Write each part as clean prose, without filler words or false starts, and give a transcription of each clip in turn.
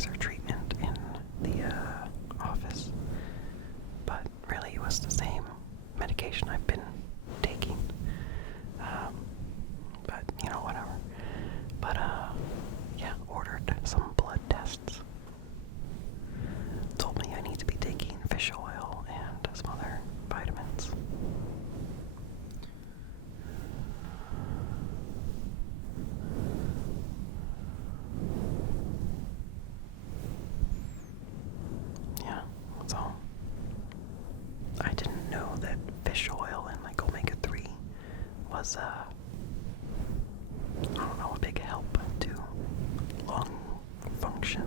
Nebulizer treatment in the office, but really it was the same medication I've been taking. But whatever. But yeah, ordered some blood tests. Told me I need to be taking fish oil and some other vitamins. Yeah, so I didn't know that fish oil and like omega-3 was I don't know, a big help to lung function.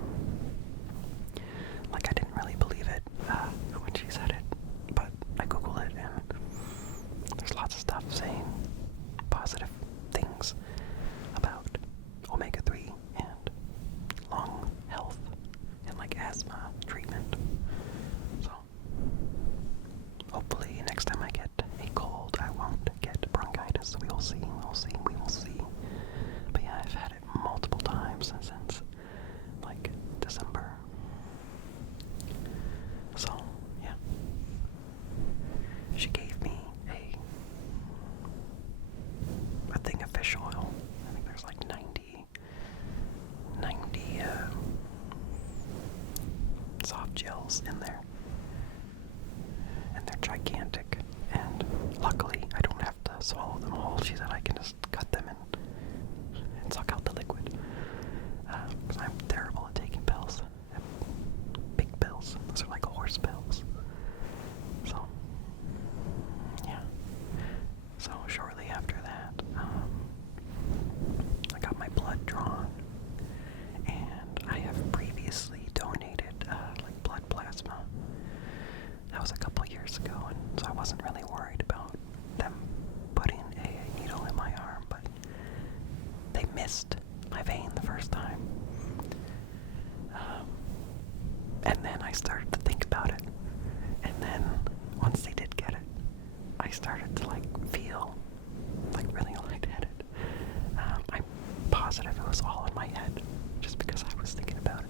Like, I didn't really believe it when she said it, but I googled it and there's lots of stuff saying positive things about omega-3 and lung health and like asthma treatment. So hopefully next time I get a cold I won't get bronchitis. We will see. But yeah, I've had it multiple times since like December. So yeah, she gave me a thing of fish oil. I think there's like 90 soft gels in there, and they're gigantic. And luckily, I don't have to swallow them whole. She said I can just cut them and suck out the liquid. Because I'm terrible at taking pills. Big pills. Those are like horse pills. So, yeah. So shortly after that, I got my blood drawn, and I have previously donated like blood plasma. That was a couple years ago, and so I wasn't really worried about them putting a needle in my arm, but they missed my vein the first time. And then I started to think about it, and then once they did get it, I started to like feel like really lightheaded. I'm positive it was all in my head, just because I was thinking about it.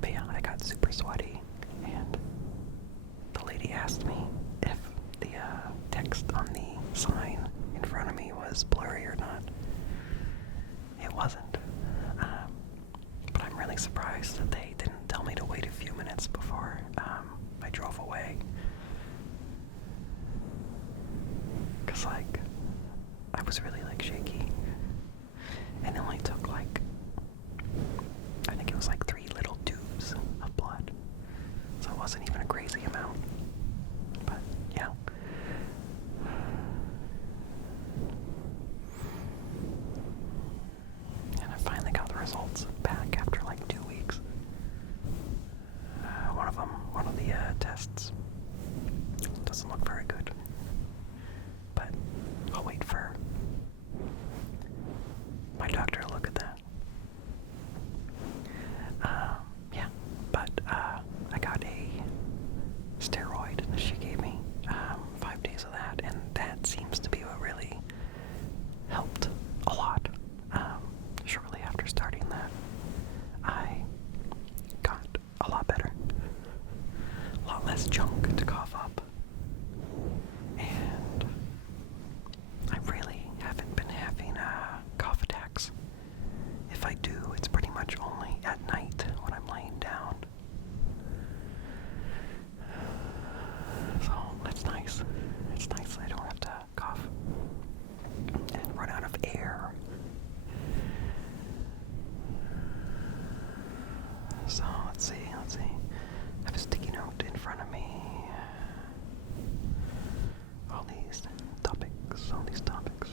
But yeah, I got super sweaty, and the lady asked me if the text on the sign in front of me was blurry or not. It wasn't. But I'm really surprised that they didn't tell me to wait a few minutes before I drove away. Cause like, I was really like shaky. And it only took like, I think it was like 3 little tubes of blood. So it wasn't even a crazy amount. But yeah. And I finally got the results back after like 2 weeks. One of the tests doesn't look very good. But I'll wait for my doctor to look at that. Yeah, but I got a steroid that she gave me, 5 days of that, and that seems to be what really helped a lot. Shortly after starting that, I got a lot better. A lot less junk to cough up. And I really haven't been having cough attacks. If I do, it's pretty much only at night when I'm laying down. So that's nice. It's nice I don't have to cough and run out of air. So let's see. I have a sticky note in front of me. All these topics.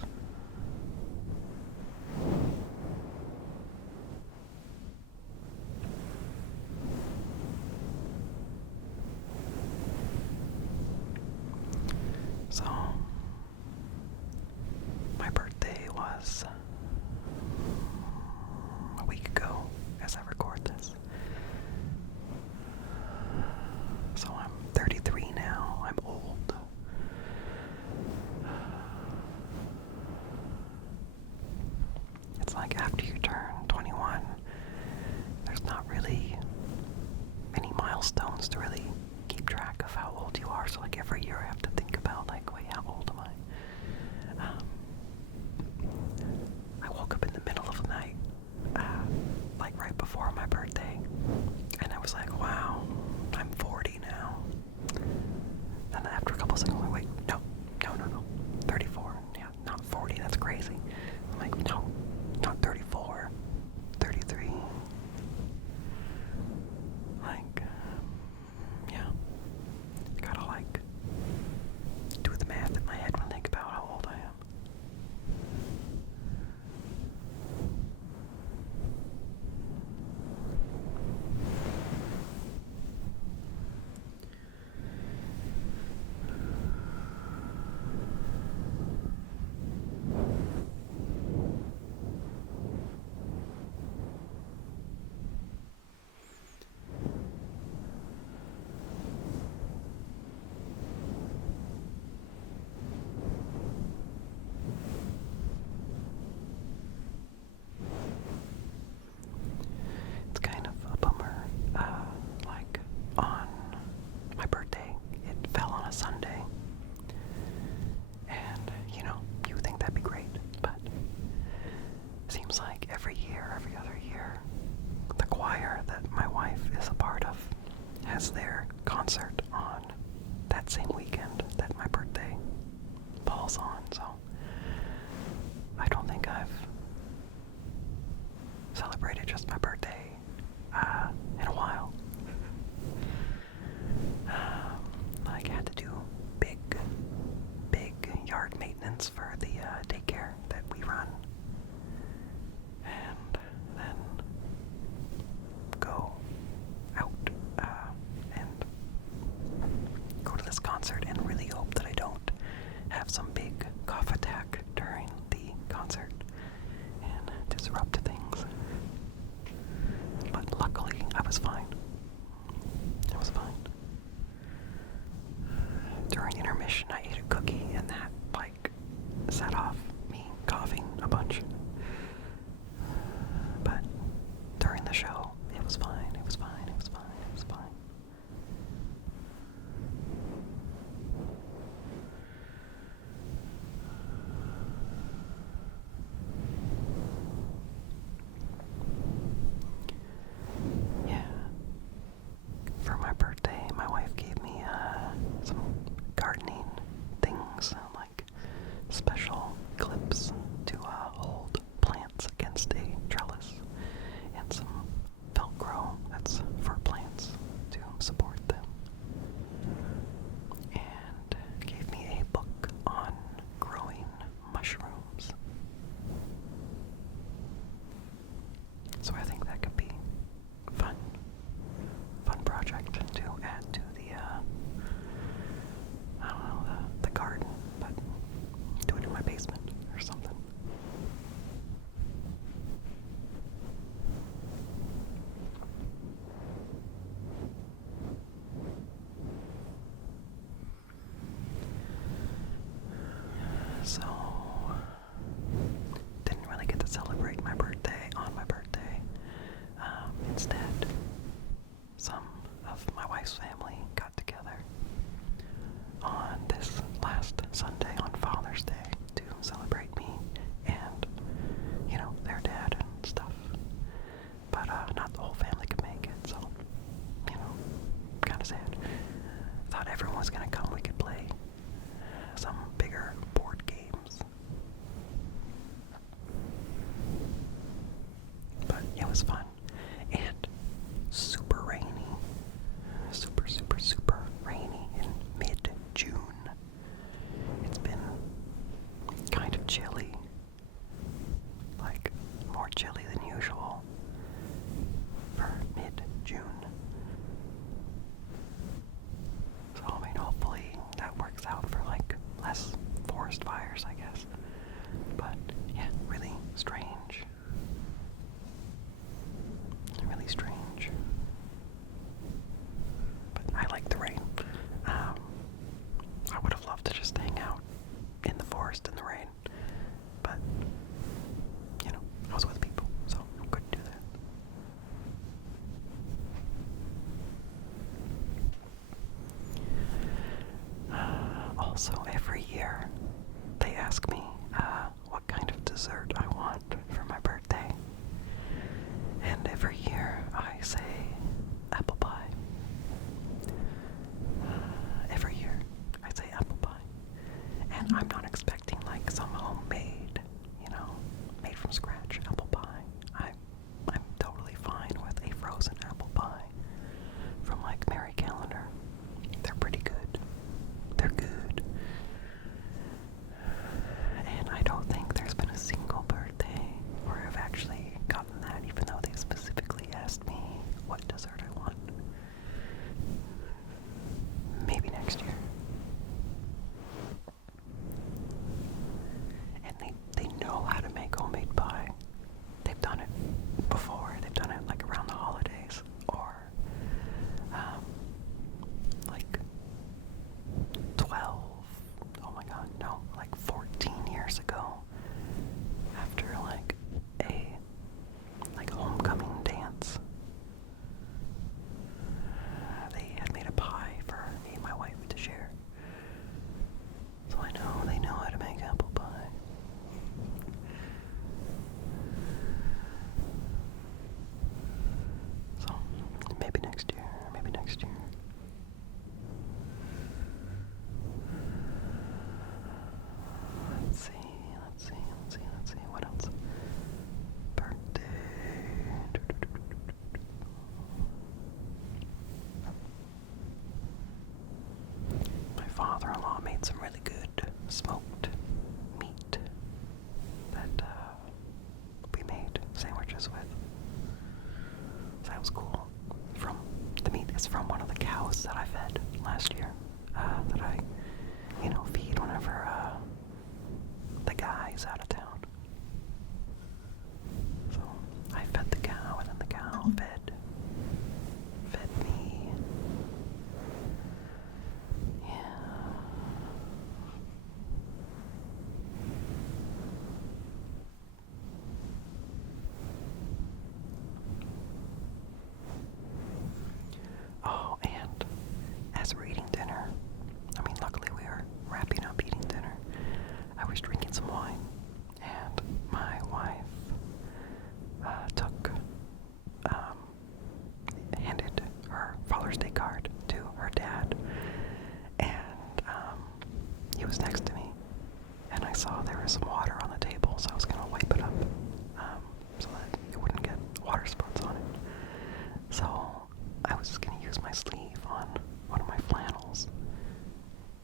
So, my birthday was a week ago as I record this. So I'm 33 now. I'm old. It's like after you turn 21, 34, so like every year I have to think about like, wait, how old am I? I woke up in the middle of the night, like right before my birthday, and I was like, wow, I'm 40 now. And after a couple seconds, I'm like, wait, no, 34, yeah, not 40, that's crazy. I'm like, no, not 34, 33. Like, yeah, gotta like do the math in my head when I think about how old I am. It's kind of a bummer. Like on my birthday, it fell on a Sunday. And, you would think that'd be great, but it seems like every year, every other year, the choir that my wife is a part of has their concert on that same weekend that my birthday falls on, so I don't think I've celebrated just my birthday in a while. I had to do big yard maintenance for the daycare that we run, and then go out and go to this concert and really hope that I don't have some big cough attack during the concert and disrupt things. But luckily, I was fine. I was fine. During intermission, I ate a cookie, and that, set off me coughing a bunch. But during the show, it was fine. It was fine. It was fine. It was fine. Yeah. For my birthday, my wife gave me some gardening things, like special clips to hold plants against a trellis, and some Velcro that's for plants to support them, and gave me a book on growing mushrooms. So I think that could be fun project to add to the, I don't know, the garden, but do it in my basement or something. So, didn't really get to celebrate my birthday on my birthday. Instead, some of my wife's family got together on this last Sunday on Father's Day to celebrate me and, their dad and stuff. But not the whole family could make it, so, kind of sad. Thought everyone was gonna come, we could play some bigger board games. But it was fun. And super rainy. Super rainy in mid-June. It's been kind of chilly. Like, more chilly than usual for mid-June. So, hopefully that works out for, less forest fires, I guess. But, yeah, really strange. dessert I want for my birthday. And every year I say apple pie. Every year I say apple pie. And I'm not expecting like some homemade, made from scratch apple pie. I'm totally fine with a frozen apple pie from like Mary Calendar. They're pretty good. They're good. And I don't think there's been a single birthday where I've actually gotten that, even though they specifically asked me what dessert I want. Maybe next year. And they know how to make homemade pie. They've done it before. They've done it like around the holidays, or like 12, oh my god, no, like 14 years ago, after like a homecoming dance. They had made a pie for me and my wife to share. So I know they know how to make apple pie. So maybe next year, maybe next year. Let's see, what else? Birthday. My father-in-law made some really good smoked meat that we made sandwiches with. So that was cool. The meat is from one of the cows that I fed last year. That I, feed whenever the guy's out of town. So I fed the cow, and then the cow fed me. Yeah. Oh, and as we're eating dinner, luckily we were wrapping up eating dinner, I was drinking some wine, and my wife handed her Father's Day card to her dad, and he was next to me, and I saw there was some water on the table, so I was going to wipe it up, so that it wouldn't get water spots on it. So I was just going to use my sleeve on one of my flannels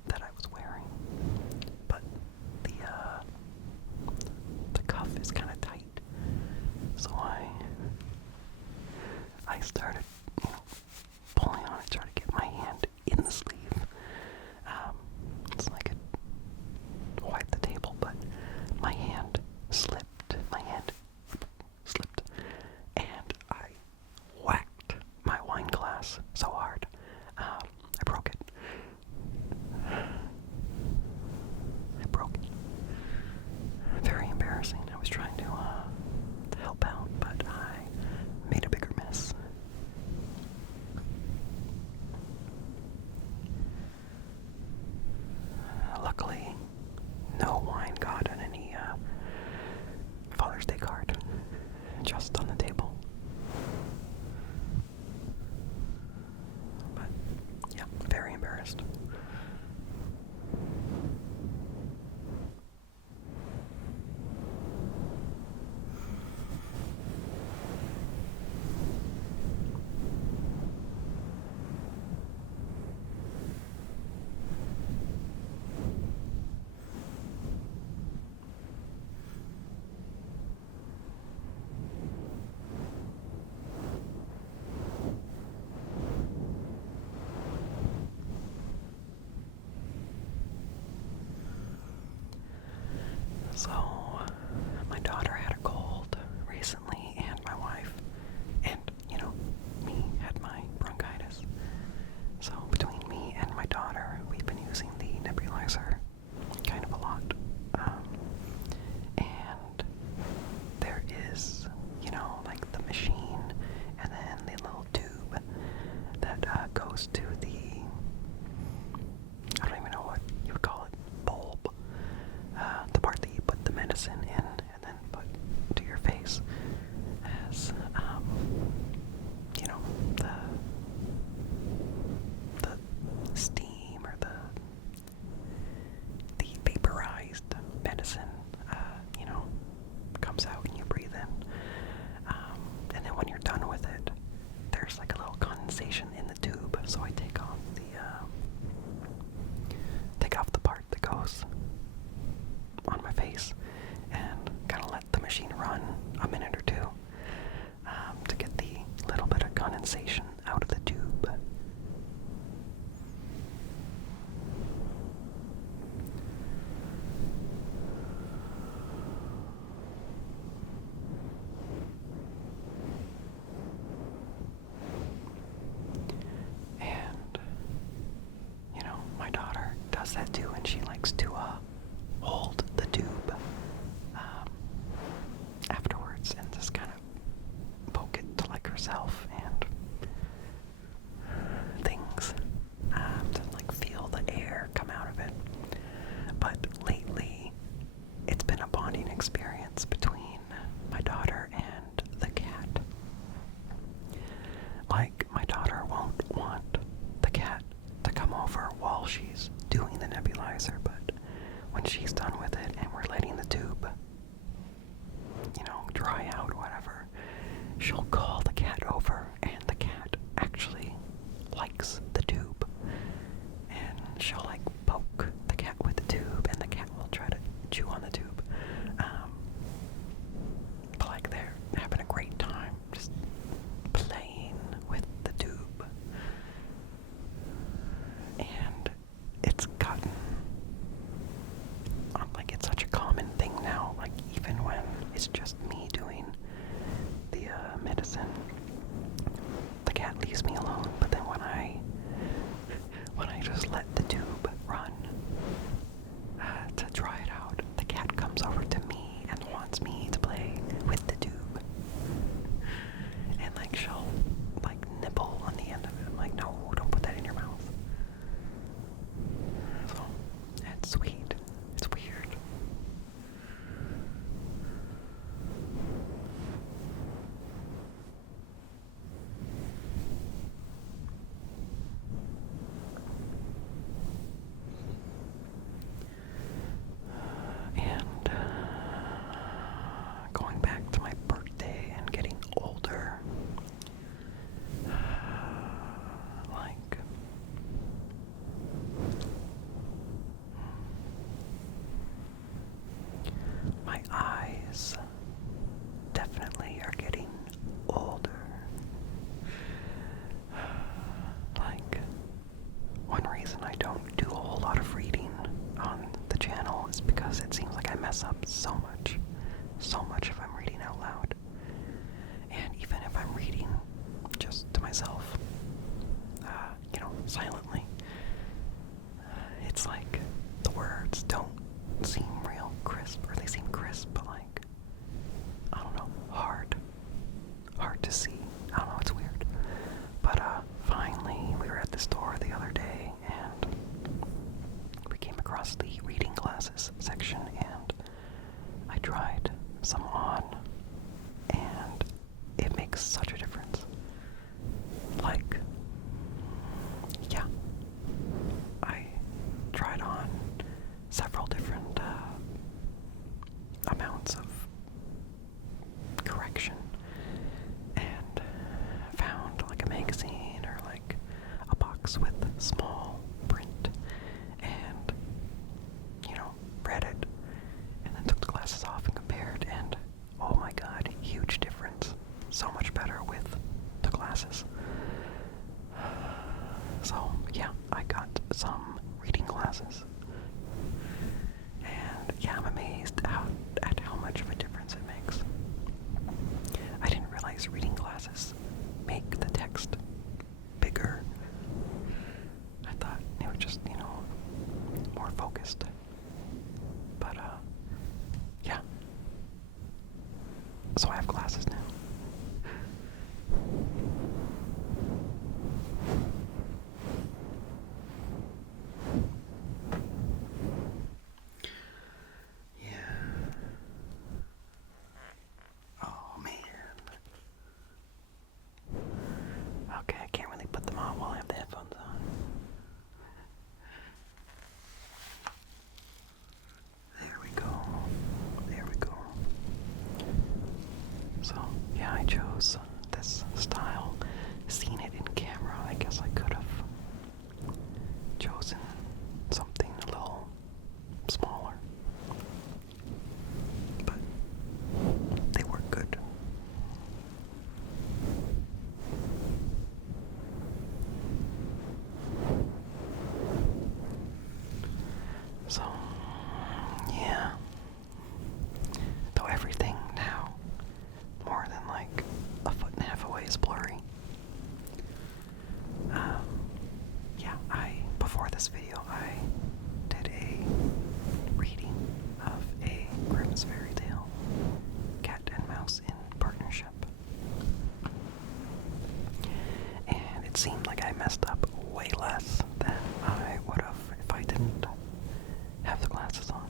that I was wearing, but the cuff is kind of tight, so I started, pulling on it, trying to get my hand in the sleeve, so I could wipe the table, but my hand slipped, and I whacked my wine glass so hard, I broke it. Very embarrassing. I was trying to help out, but I made a bigger mess. Luckily, no wine got on any Father's Day card, just on the table. But yeah, very embarrassed. experience between my daughter and the cat. Like, my daughter won't want the cat to come over while she's doing the nebulizer, but when she's done with it and we're letting the tube, dry out, whatever, she'll call the cat over, and the cat actually likes the tube. And she'll, like, poke the cat with the tube, and the cat will try to chew on the tube. But, like, they're having a great time just playing with the tube. And it's gotten, like, it's such a common thing now, like, even when it's just me doing the medicine, the cat leaves me alone. But then when I just let the tube run to dry it out, the cat comes over to me and wants me to play with the tube. And, like, she'll, like, nibble on the end of it. I'm like, no, don't put that in your mouth. So, it's sweet. It's weird. And going back to my birthday and getting older, like, my eyes definitely are getting older. Like, one reason I don't do a whole lot of reading on the channel is because it seems like I mess up so much if I'm reading out loud. And even if I'm reading just to myself, silently, it's like the words don't seem real crisp, or they seem crisp, but, like, I don't know, hard to see. I don't know, it's weird. But finally, we were at the store the other day, and we came across the reading glasses section, and I tried some on, and it makes such a difference. Like, yeah, I tried on several different amounts of correction, and found, like, a magazine or, like, a box with small print, and read it, and then took the glasses off and compared, and oh my god, huge difference. So much better with the glasses. So yeah, I got some reading glasses, and yeah, I'm amazed at how much of a difference it makes. I didn't realize reading glasses make the text bigger. I thought it was just, more focused. But, yeah. So I have glasses now. Okay, I can't really put them on while I have the headphones on. There we go. So, yeah, I chose this style. Seen it in camera, I guess I could have chosen something a little smaller. But they work good. So, yeah. Though everything now, more than like a foot and a half away, is blurry. Yeah, before this video, I did a reading of a Grimm's fairy tale, Cat and Mouse in Partnership. And it seemed like I messed up way less than I would have if I didn't have the glasses on.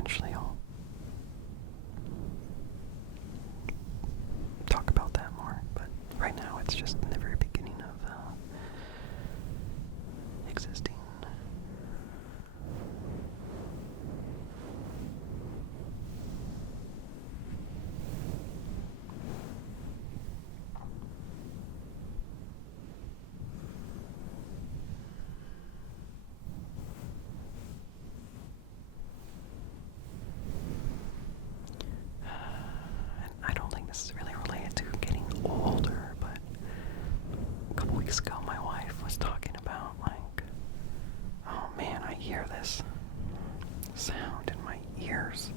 eventually I'll talk about that more, but right now it's just in the very beginning of existing. I don't think this is really related to getting older, but a couple weeks ago my wife was talking about, like, oh man, I hear this sound in my ears.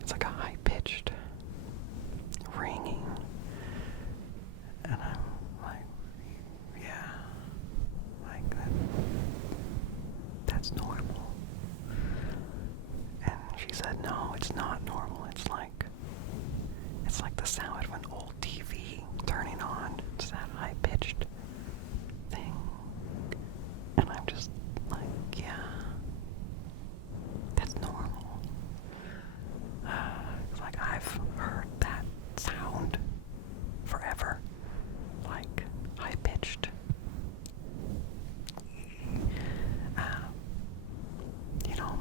It's like a high-pitched ringing. And I'm like, yeah, like that's normal. And she said, no, it's not normal. It's like the sound of an old TV turning on. It's that high-pitched thing. And I'm just like, yeah, that's normal. It's like I've heard that sound forever. Like high-pitched.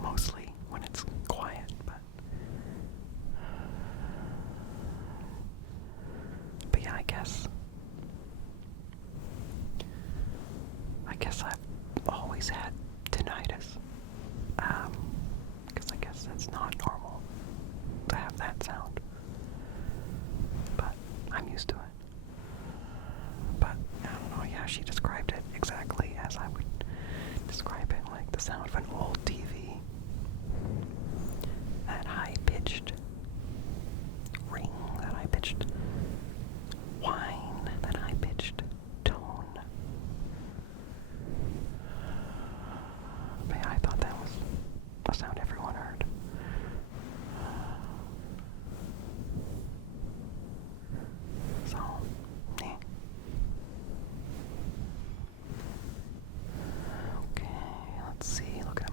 Mostly when it's quiet, but yeah, I guess I've always had tinnitus, because I guess that's not normal to have that sound, but I'm used to it. But I don't know, yeah, she described it exactly as I would describe it, like the sound of an old TV. That high-pitched ring, that high-pitched whine, that high-pitched tone. But yeah, I thought that was a sound everyone heard. So, yeah. Okay, let's see, looking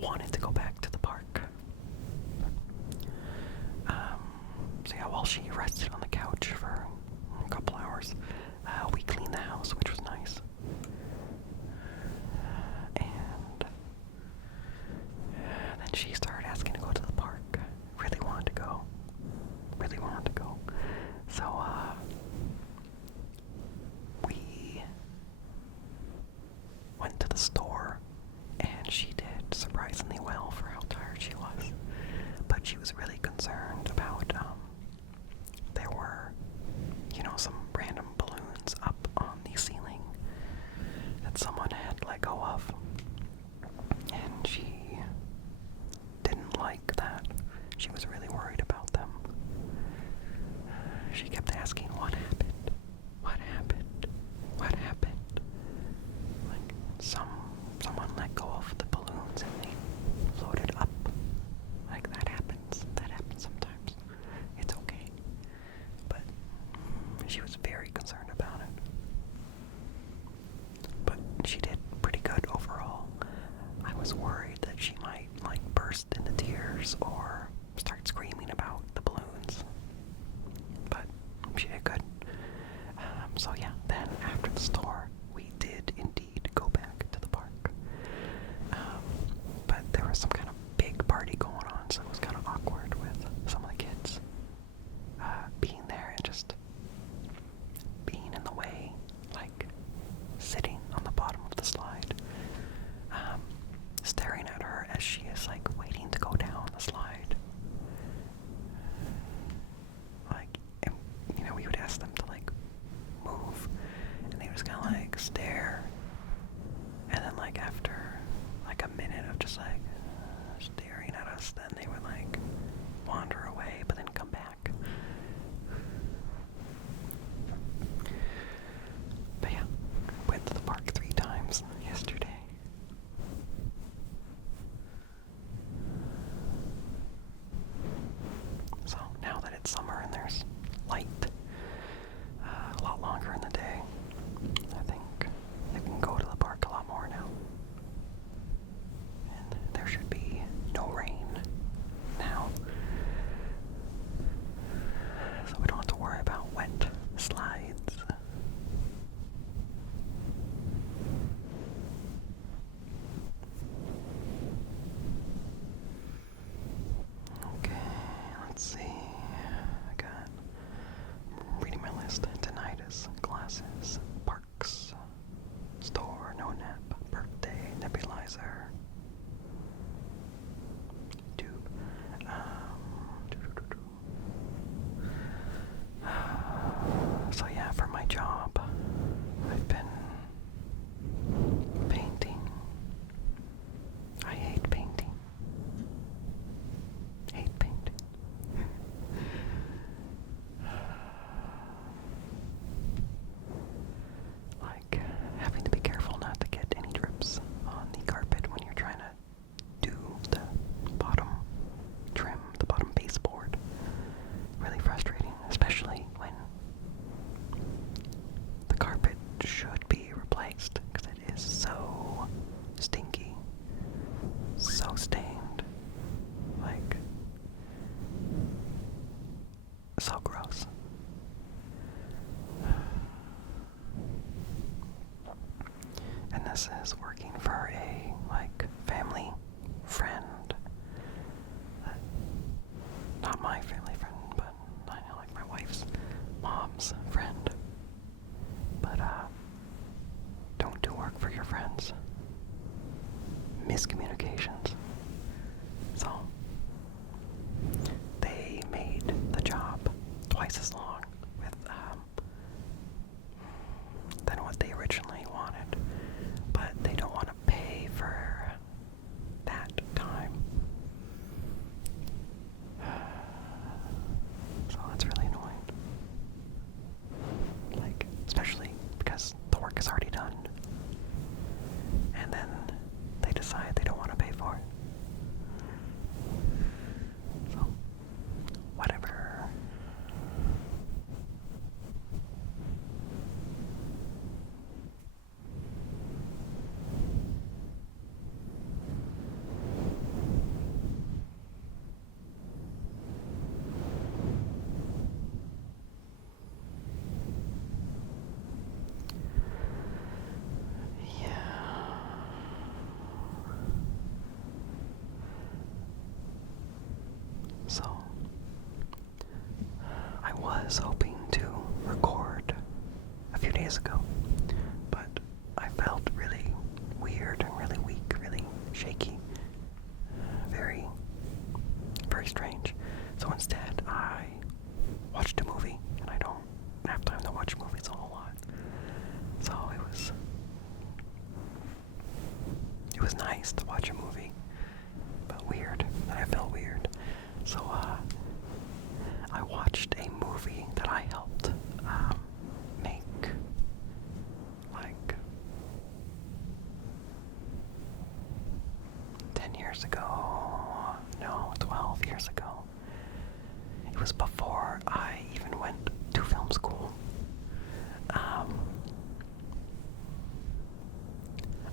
wanted to go back to the park. So yeah, while she rested on the couch for a couple hours, we cleaned the house, which was nice. And then she started asking to go to the park. Really wanted to go. Really wanted to go. So, we went to the store, and she did surprisingly well for how tired she was. But she was really concerned about, there were, some random balloons up on the ceiling that someone had let go of. And she didn't like that. She was really worried about them. She kept asking, what happened? What happened? What happened? Like, someone let go of the balloons and they floated up. Like, that happens. That happens sometimes. It's okay. But she was very concerned about it. But she did pretty good overall. I was worried that she might, burst into tears or start screaming about the balloons. But she did good. So yeah, then after the store, we did indeed go back to the park. But there was some kind of big party going on, so it was kind of awkward with some of the kids being there and just being in the way, sitting on the bottom of the slide, staring at her as she is waiting to go down the slide. And, we would ask them to move, and they would just kind of stare, and then after a minute of just staring at us, then they would wander away, but then come back. But yeah, went to the park 3 times yesterday. So now that it's summer and there's light a lot longer in the day, I think I can go to the park a lot more now. And there should be no rain now, so we don't have to worry about wet slides. Okay, let's see. Reading my list. Tinnitus, glasses, parks, store, no nap, birthday, nebulizer, tube. So yeah, for my job, I've been painting. I hate painting. Hate painting. Having to be careful not to get any drips on the carpet when you're trying to do the bottom trim, the bottom baseboard. Really frustrating, especially when the carpet should be replaced, because it is so stinky, so stained, so gross. And this is working for a family friend. Not my family friend, but I know my wife's mom's friend. But don't do work for your friends. Miscommunications. So they made the job twice as long than what they originally wanted, but they don't want to pay for that time. So that's really annoying. Especially because the work is already done, and then they decide they don't want to pay for it. days ago. But I felt really weird and really weak, really shaky. Very, very strange. So instead, I watched a movie, and I don't have time to watch movies a whole lot. So it was nice to watch a movie, but weird. I felt weird. So I watched a movie that I helped make like 10 years ago. No, 12 years ago. It was before I even went to film school. I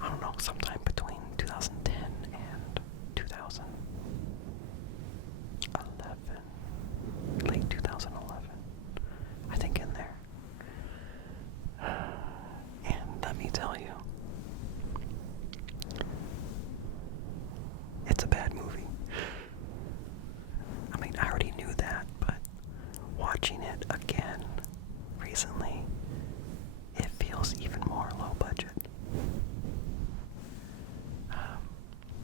don't know, sometime between 2010 and 2011. Late 2011. I think in there. And let me tell you, it's a bad movie. I mean, I already knew that, but watching it again recently, it feels even more low budget.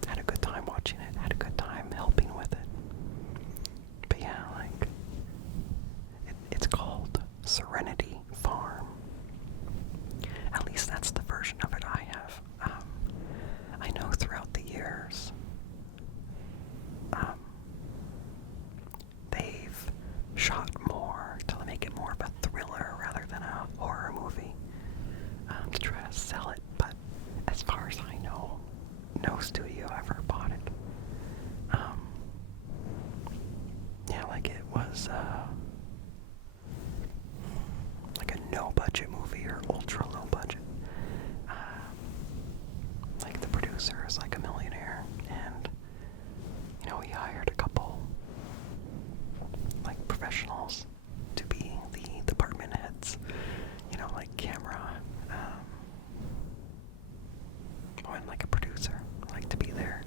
Had a good time watching it, had a good time helping with it. But yeah, like, it's called Serenity Farm. At least that's the version of it I have. I know throughout the years, they've shot more to make it more of a thriller rather than a horror movie, to try to sell it. But as far as I know, no studio ever bought it. Yeah, like it was like a no-budget movie or ultra low budget. Like the producer is like a millionaire, and he hired a couple like professionals to be the department heads. Like camera, and like a producer, like to be there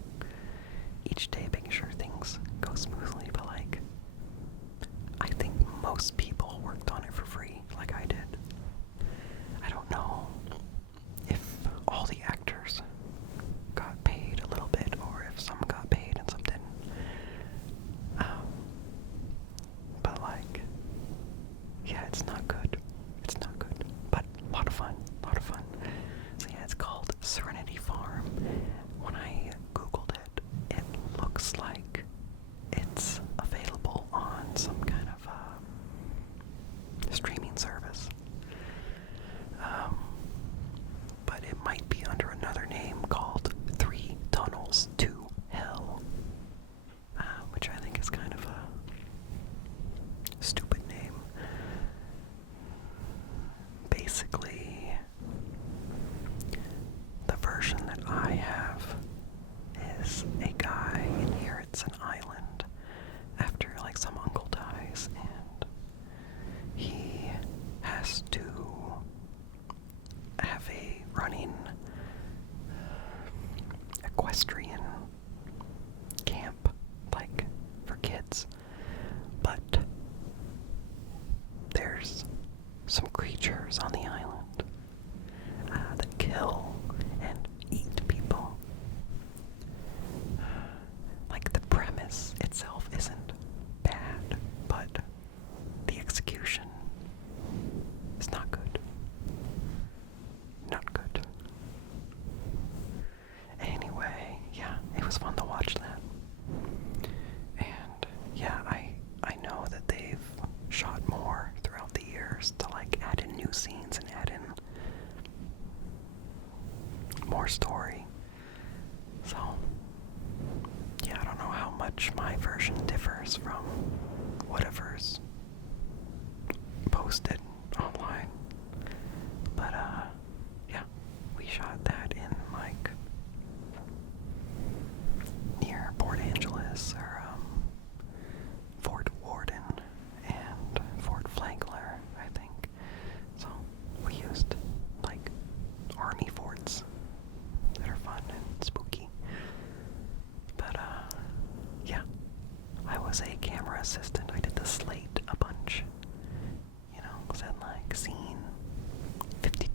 each day, making sure things go smoothly. But like, I think most people worked on it for free, like I did. I don't know if all the actors got paid a little bit, or if some got paid and some didn't. But like, yeah, it's not good. It's not good. But a lot of fun. So yeah, it's called Serenity Farm. When I Googled it, it looks like it's available on some kind of streaming service. But it might be under another name called 3 Tunnels to Hell, which I think is kind of a stupid name. Basically, the version that I have is a guy inherits an island after like some uncle dies, and he has to have a running equestrian camp, like for kids. But there's some creatures on the island that kill and eat people. Like the premise itself isn't bad, but the execution is not good. Not good. Anyway, yeah, it was fun to watch that. And yeah, I know that they've shot more throughout the years to like add in new scenes and add in more story. So yeah, I don't know how much my version differs from whatever's posted online. But yeah, we shot that in like near Port Angeles, or Fort Worden and Fort Flagler, I think. So we used like army forts that are fun and spooky. But yeah, I was a camera assistant. I did the slate a bunch. Said like scene 50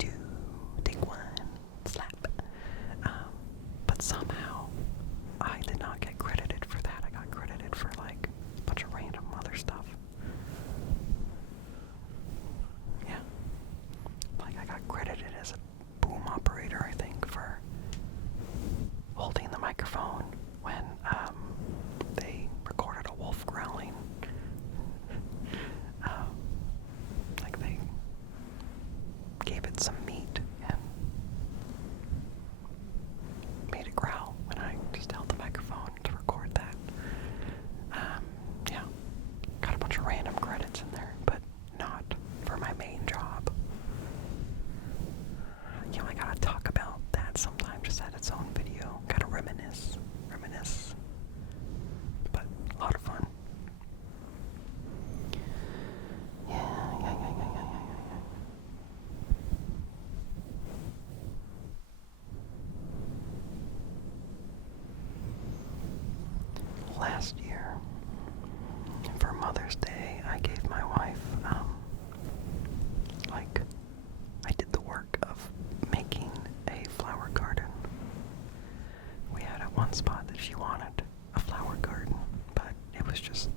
one spot that she wanted a flower garden, but it was just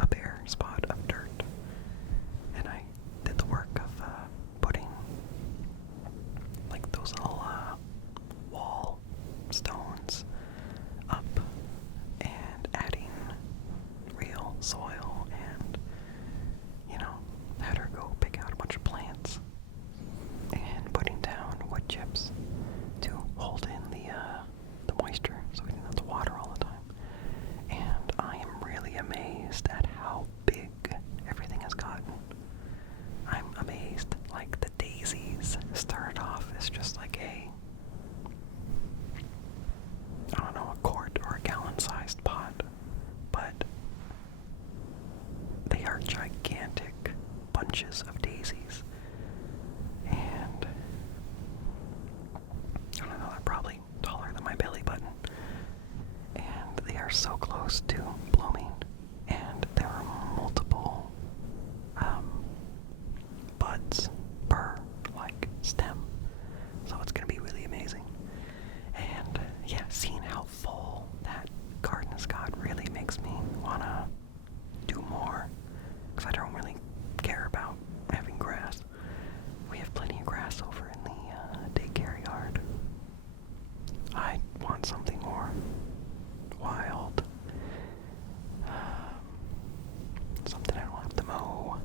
a bare spot of dirt. And I did the work of putting like those little wall stones up and adding real soil and, had her go pick out a bunch of plants and putting down wood chips to hold in the moisture so we didn't have to water all the time. And I am really amazed at how big everything has gotten. I'm amazed. Like the daisies started off as just like I don't know, a quart or a gallon-sized pot, but they are gigantic bunches of daisies. And I don't know, they're probably taller than my belly button. And they are so close to blooming. And there are multiple buds per stem. So it's gonna be really amazing. And yeah, seeing how full that garden has got really makes me wanna do more. Because I don't really care about having grass. We have plenty of grass over in the daycare yard. I want something more wild. Something I don't have to mow.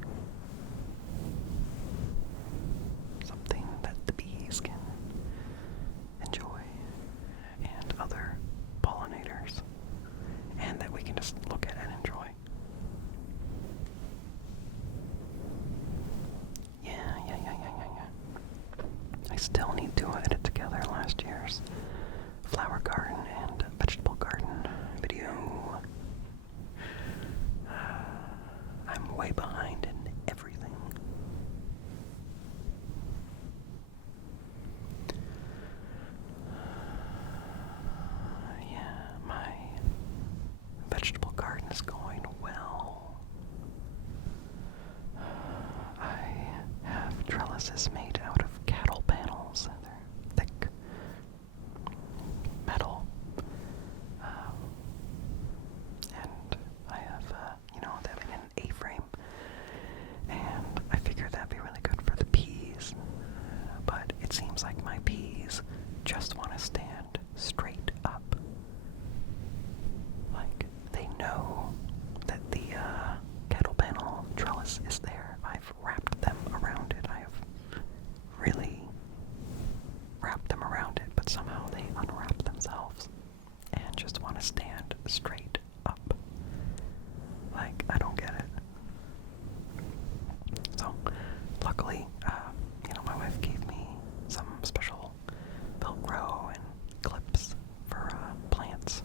Something that the bees can enjoy. And other pollinators. And that we can just look at and enjoy. Yeah. I still need to edit together last year's flower garden and vegetable garden video. I'm way behind in everything. Yeah, my vegetable garden is going well. I have trellises made out of cattle panels. They're thick metal. And I have, them in an A-frame. And I figured that'd be really good for the peas. But it seems like my peas just want to stand straight up. Like, they know that the cattle panel trellis is there. I've wrapped them around it. I have really wrapped them around it, but somehow they unwrap themselves and just want to stand straight up. Like, I don't get it. So, luckily, my wife gave me some special Velcro and clips for plants.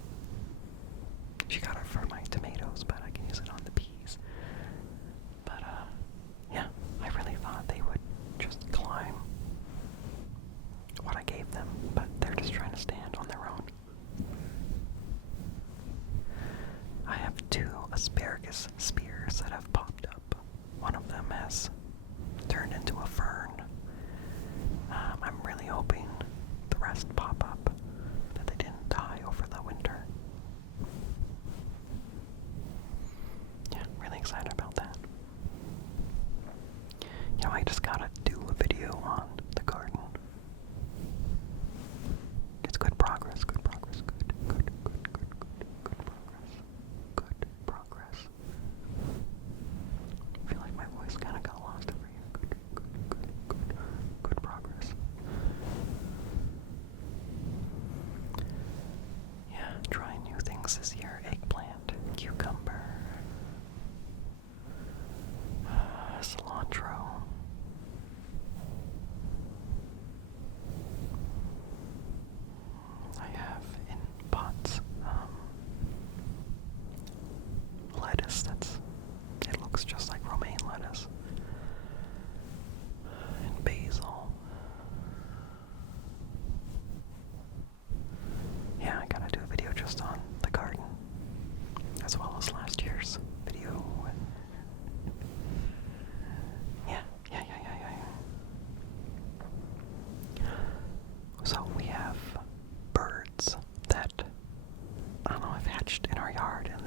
She got it for my tomatoes, but I can use it on the peas. But, yeah, I really thought they would just climb what I gave them, but they're just trying to stand on their own. I have 2 asparagus spears that have popped up. One of them has turned into a fern. I'm really hoping the rest pop up, that they didn't die over the winter. Yeah, really excited about that. I just gotta do a video on the garden. It's good progress, good progress, good progress. I feel like my voice kind of got lost over here. Good progress. Yeah, trying new things this year. Eggplant, cucumber, cilantro. I have in pots lettuce it looks just like romaine lettuce, and basil. Yeah, I gotta do a video just on the garden. our yard, and